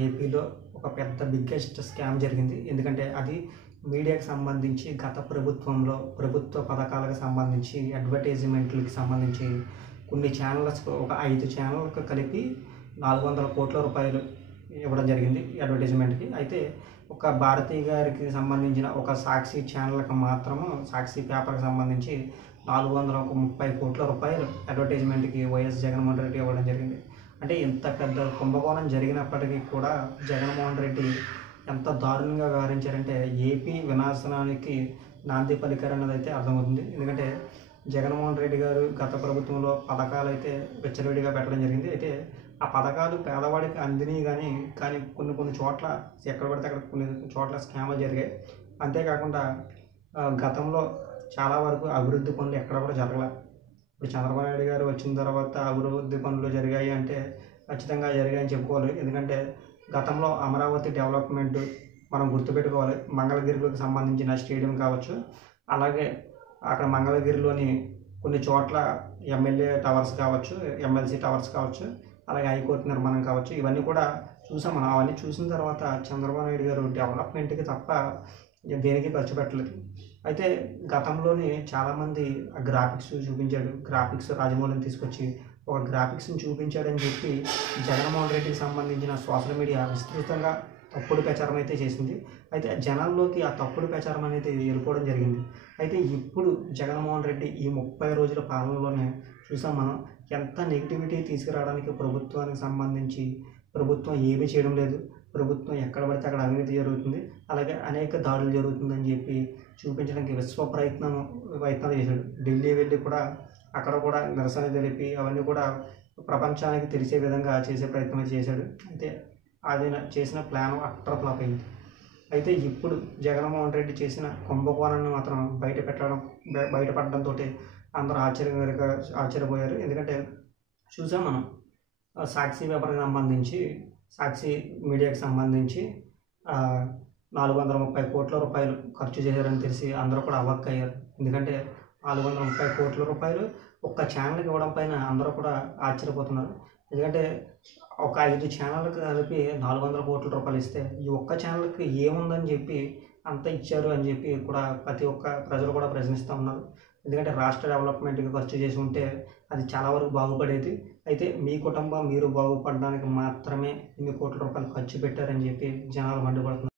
ఏపీలో ఒక పెద్ద బిగ్గెస్ట్ స్కామ్ జరిగింది. ఎందుకంటే అది మీడియాకి సంబంధించి గత ప్రభుత్వంలో ప్రభుత్వ పథకాలకు సంబంధించి అడ్వర్టైజ్మెంట్లకి సంబంధించి కొన్ని ఛానల్స్‌కు ఒక 5 ఛానళ్ళకు కలిపి ₹400,00,00,000 ఇవ్వడం జరిగింది అడ్వర్టైజ్మెంట్‌కి. అయితే ఒక భారతి గారికి సంబంధించిన ఒక సాక్షి ఛానల్‌కి మాత్రము సాక్షి పేపర్‌కి సంబంధించి ₹430,00,00,000 అడ్వర్టైజ్మెంట్‌కి వైఎస్ జగన్మోహన్ రెడ్డి ఇవ్వడం జరిగింది. అంటే ఇంత పెద్ద కుంభకోణం జరిగినప్పటికీ కూడా జగన్మోహన్ రెడ్డి ఎంత దారుణంగా వ్యవహరించారంటే ఏపీ వినాశనానికి నాంది పలికారన్నదైతే అర్థమవుతుంది. ఎందుకంటే జగన్మోహన్ రెడ్డి గారు గత ప్రభుత్వంలో పథకాలైతే విచ్చలవిడిగా పెట్టడం జరిగింది. అయితే ఆ పథకాలు పేదవాడికి అందినయి కానీ కొన్ని చోట్ల ఎక్కడ పడితే అక్కడ కొన్ని చోట్ల స్కామ్‌లు జరిగాయి. అంతేకాకుండా గతంలో చాలా వరకు అభివృద్ధి పనులు ఎక్కడ కూడా జరగల. ఇప్పుడు చంద్రబాబు నాయుడు గారు వచ్చిన తర్వాత అభివృద్ధి పనులు జరిగాయి అంటే ఖచ్చితంగా జరిగాయని చెప్పుకోవాలి. ఎందుకంటే గతంలో అమరావతి డెవలప్‌మెంట్ మనం గుర్తుపెట్టుకోవాలి. మంగళగిరికి సంబంధించిన స్టేడియం కావచ్చు, అలాగే అక్కడ మంగళగిరిలోని కొన్ని చోట్ల ఎమ్మెల్యే టవర్స్ కావచ్చు, ఎమ్మెల్సీ టవర్స్ కావచ్చు, అలాగే హైకోర్టు నిర్మాణం కావచ్చు, ఇవన్నీ కూడా చూసాం మనం. అవన్నీ చూసిన తర్వాత చంద్రబాబు నాయుడు గారు డెవలప్‌మెంట్‌కి తప్ప దేనికి ఖర్చు పెట్టలేదు. అయితే గతంలోనే చాలామంది గ్రాఫిక్స్ చూపించాడు. గ్రాఫిక్స్ రాజమౌళిని తీసుకొచ్చి ఒక గ్రాఫిక్స్‌ని చూపించాడని చెప్పి జగన్మోహన్ రెడ్డికి సంబంధించిన సోషల్ మీడియా విస్తృతంగా తప్పుడు ప్రచారం అయితే చేసింది. అయితే జనాల్లోకి ఆ తప్పుడు ప్రచారం అనేది వెళ్ళిపోవడం జరిగింది. అయితే ఇప్పుడు జగన్మోహన్ రెడ్డి ఈ 30 రోజుల పాలనలోనే చూసాం మనం ఎంత నెగిటివిటీ తీసుకురావడానికి ప్రభుత్వానికి సంబంధించి ప్రభుత్వం ఏమీ చేయడం లేదు. ప్రభుత్వం ఎక్కడ పడితే అక్కడ అవినీతి జరుగుతుంది. అలాగే అనేక దాడులు జరుగుతుందని చెప్పి చూపించడానికి ప్రయత్నాలు చేశాడు. ఢిల్లీ వెళ్ళి కూడా అక్కడ కూడా నిరసన తెలిపి అవన్నీ కూడా ప్రపంచానికి తెలిసే విధంగా చేసే ప్రయత్నం చేశాడు. అయితే అది చేసిన ప్లాన్ అట్టర్ ఫ్లాప్ అయింది. అయితే ఇప్పుడు జగన్మోహన్ రెడ్డి చేసిన కుంభకోణాన్ని మాత్రం బయటపడడంతో అందరూ ఆశ్చర్యపోయారు. ఎందుకంటే చూసాం మనం సాక్షి పేపర్‌కి సంబంధించి సాక్షి మీడియాకి సంబంధించి ₹430,00,00,000 ఖర్చు చేశారని తెలిసి అందరూ కూడా అవాక్కయ్యారు. ఎందుకంటే ₹430,00,00,000 ఒక్క ఛానల్‌కి ఇవ్వడం పైన అందరూ కూడా ఆశ్చర్యపోతున్నారు. ఎందుకంటే ఒక 5 ఛానళ్ళకి కలిపి ₹400,00,00,000 ఇస్తే ఈ ఒక్క ఛానల్‌కి ఏముందని చెప్పి అంత ఇచ్చారు అని చెప్పి కూడా ప్రతి ఒక్క ప్రజలు కూడా ప్రశ్నిస్తూ ఉన్నారు. ఎందుకంటే రాష్ట్ర డెవలప్‌మెంట్‌కి ఖర్చు చేసి ఉంటే అది చాలా వరకు బాగుపడేది. అయితే మీ కుటుంబం మీరు బాగుపడడానికి మాత్రమే ఇన్ని కోట్ల రూపాయలు ఖర్చు పెట్టారని చెప్పి జనాలు మండిపడుతున్నారు.